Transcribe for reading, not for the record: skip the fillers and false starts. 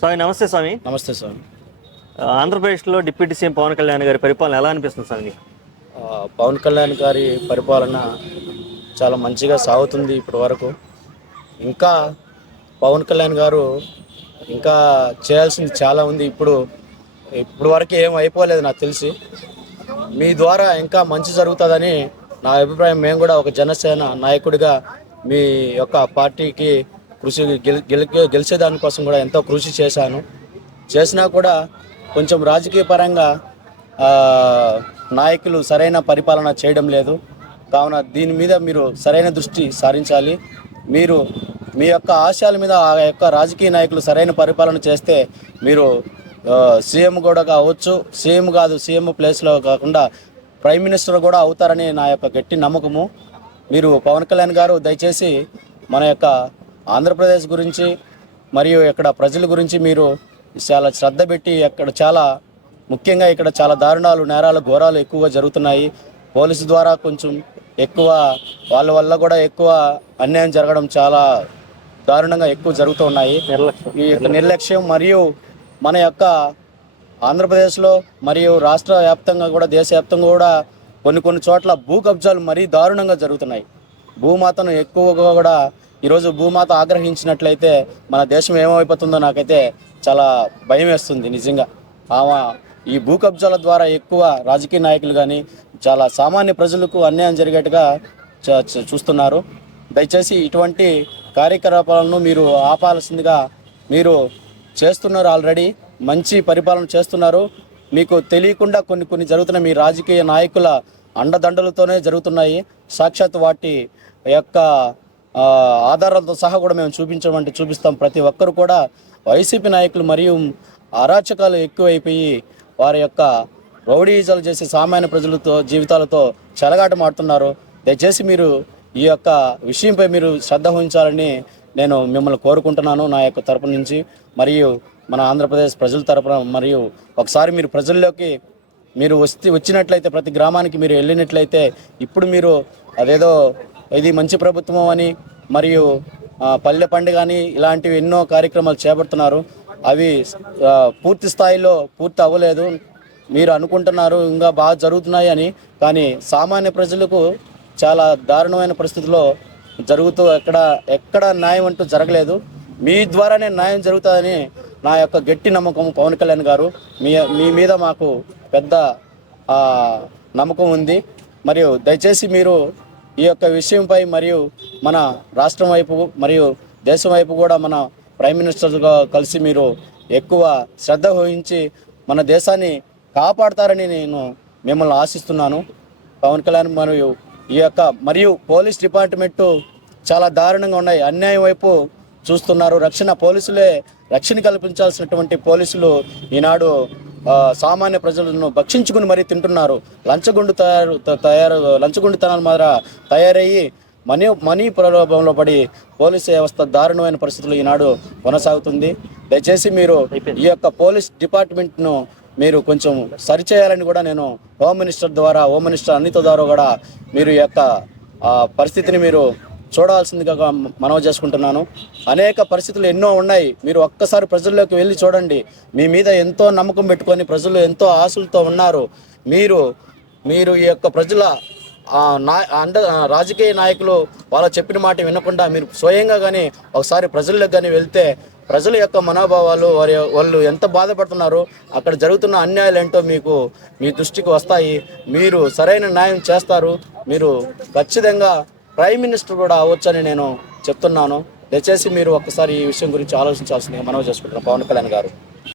స్వామి నమస్తే స్వామి. నమస్తే స్వామి. ఆంధ్రప్రదేశ్లో డిప్యూటీ సీఎం పవన్ కళ్యాణ్ గారి పరిపాలన ఎలా అనిపిస్తుంది స్వామి? పవన్ కళ్యాణ్ గారి పరిపాలన చాలా మంచిగా సాగుతుంది ఇప్పటి వరకు. ఇంకా పవన్ కళ్యాణ్ గారు ఇంకా చేయాల్సింది చాలా ఉంది. ఇప్పుడు వరకు ఏం అయిపోలేదు నాకు తెలిసి. మీ ద్వారా ఇంకా మంచి జరుగుతుందని నా అభిప్రాయం. మేము కూడా ఒక జనసేన నాయకుడిగా మీ యొక్క పార్టీకి గెలిచేదానికోసం కూడా ఎంతో కృషి చేసినా కూడా కొంచెం రాజకీయ పరంగా నాయకులు సరైన పరిపాలన చేయడం లేదు. కావున దీని మీద మీరు సరైన దృష్టి సారించాలి. మీరు మీ యొక్క ఆశయాల మీద ఆ యొక్క రాజకీయ నాయకులు సరైన పరిపాలన చేస్తే మీరు సీఎం కూడా కావచ్చు. సీఎం కాదు, సీఎం ప్లేస్లో కాకుండా ప్రైమ్ మినిస్టర్ కూడా అవుతారని నా యొక్క గట్టి నమ్మకము. మీరు పవన్ కళ్యాణ్ గారు దయచేసి మన యొక్క ఆంధ్రప్రదేశ్ గురించి మరియు ఇక్కడ ప్రజల గురించి మీరు చాలా శ్రద్ధ పెట్టి, చాలా ముఖ్యంగా ఇక్కడ చాలా దారుణాలు, నేరాలు, ఘోరాలు ఎక్కువగా జరుగుతున్నాయి. పోలీసు ద్వారా కొంచెం ఎక్కువ, వాళ్ళ వల్ల కూడా ఎక్కువ అన్యాయం జరగడం చాలా దారుణంగా ఎక్కువ జరుగుతూ ఉన్నాయి. ఈ యొక్క నిర్లక్ష్యం మరియు మన యొక్క ఆంధ్రప్రదేశ్లో మరియు రాష్ట్ర వ్యాప్తంగా కూడా దేశవ్యాప్తంగా కూడా కొన్ని చోట్ల భూ కబ్జాలు మరీ దారుణంగా జరుగుతున్నాయి. భూమాతను ఎక్కువగా కూడా ఈరోజు భూమాత ఆగ్రహించినట్లయితే మన దేశం ఏమైపోతుందో నాకైతే చాలా భయం వేస్తుంది నిజంగా. ఈ భూ కబ్జాల ద్వారా ఎక్కువ రాజకీయ నాయకులు కానీ చాలా సామాన్య ప్రజలకు అన్యాయం జరిగేట్టుగా చూస్తున్నారు. దయచేసి ఇటువంటి కార్యకలాపాలను మీరు ఆపాల్సిందిగా. మీరు చేస్తున్నారు, ఆల్రెడీ మంచి పరిపాలన చేస్తున్నారు. మీకు తెలియకుండా కొన్ని జరుగుతున్న మీ రాజకీయ నాయకుల అండదండలతోనే జరుగుతున్నాయి. సాక్షాత్ వాటి యొక్క ఆధారాలతో సహా కూడా మేము చూపిస్తాం. ప్రతి ఒక్కరు కూడా వైసీపీ నాయకులు మరియు అరాచకాలు ఎక్కువైపోయి వారి యొక్క రౌడీజాలు చేసి సామాన్య ప్రజలతో జీవితాలతో చెలగాటమాడుతున్నారు. దయచేసి మీరు ఈ యొక్క విషయంపై మీరు శ్రద్ధ వహించాలని నేను మిమ్మల్ని కోరుకుంటున్నాను నా యొక్క తరపు నుంచి, మరియు మన ఆంధ్రప్రదేశ్ ప్రజల తరపున. మరియు ఒకసారి మీరు ప్రజల్లోకి మీరు వచ్చినట్లయితే, ప్రతి గ్రామానికి మీరు వెళ్ళినట్లయితే, ఇప్పుడు మీరు అదేదో ఇది మంచి ప్రభుత్వం అని మరియు పల్లె పండుగ అని ఇలాంటివి ఎన్నో కార్యక్రమాలు చేపడుతున్నారు. అవి పూర్తి స్థాయిలో పూర్తి అవ్వలేదు. మీరు అనుకుంటున్నారు ఇంకా బాగా జరుగుతున్నాయి అని, కానీ సామాన్య ప్రజలకు చాలా దారుణమైన పరిస్థితుల్లో జరుగుతూ ఎక్కడ న్యాయం అంటూ జరగలేదు. మీ ద్వారానే న్యాయం జరుగుతుందని నా యొక్క గట్టి నమ్మకం. పవన్ కళ్యాణ్ గారు మీ మీద మాకు పెద్ద నమ్మకం ఉంది. మరియు దయచేసి మీరు ఈ యొక్క విషయంపై మరియు మన రాష్ట్రం వైపు మరియు దేశం వైపు కూడా మన ప్రైమ్ మినిస్టర్గా కలిసి మీరు ఎక్కువ శ్రద్ధ వహించి మన దేశాన్ని కాపాడతారని నేను మిమ్మల్ని ఆశిస్తున్నాను. పవన్ కళ్యాణ్ మరియు పోలీస్ డిపార్ట్మెంటు చాలా దారుణంగా ఉన్నాయి. అన్యాయం వైపు చూస్తున్నారు. పోలీసులే రక్షణ కల్పించాల్సినటువంటి పోలీసులు ఈనాడు సామాన్య ప్రజలను భక్షించుకుని మరీ తింటున్నారు. లంచగొండితనాల మాదిర తయారయ్యి మనీ ప్రలోభంలో పడి పోలీసు వ్యవస్థ దారుణమైన పరిస్థితులు ఈనాడు కొనసాగుతుంది. దయచేసి మీరు ఈ యొక్క పోలీస్ డిపార్ట్మెంట్ను మీరు కొంచెం సరిచేయాలని కూడా నేను హోమ్ మినిస్టర్ అనిత ద్వారా కూడా మీరు ఈ యొక్క పరిస్థితిని మీరు చూడాల్సిందిగా మనవి చేసుకుంటున్నాను. అనేక పరిస్థితులు ఎన్నో ఉన్నాయి. మీరు ఒక్కసారి ప్రజల్లోకి వెళ్ళి చూడండి. మీ మీద ఎంతో నమ్మకం పెట్టుకొని ప్రజలు ఎంతో ఆశలతో ఉన్నారు. మీరు ఈ యొక్క ప్రజల రాజకీయ నాయకులు వాళ్ళ చెప్పిన మాట వినకుండా మీరు స్వయంగా కానీ ఒకసారి ప్రజల్లోకి కానీ వెళ్తే ప్రజల యొక్క మనోభావాలు, వాళ్ళు ఎంత బాధపడుతున్నారు, అక్కడ జరుగుతున్న అన్యాయాలు ఏంటో మీ దృష్టికి వస్తాయి. మీరు సరైన న్యాయం చేస్తారు. మీరు ఖచ్చితంగా ప్రైమ్ మినిస్టర్ కూడా అవ్వచ్చని నేను చెప్తున్నాను. దయచేసి మీరు ఒక్కసారి ఈ విషయం గురించి ఆలోచించాల్సిందిగా మనవి చేసుకుంటున్నాను పవన్ కళ్యాణ్ గారు.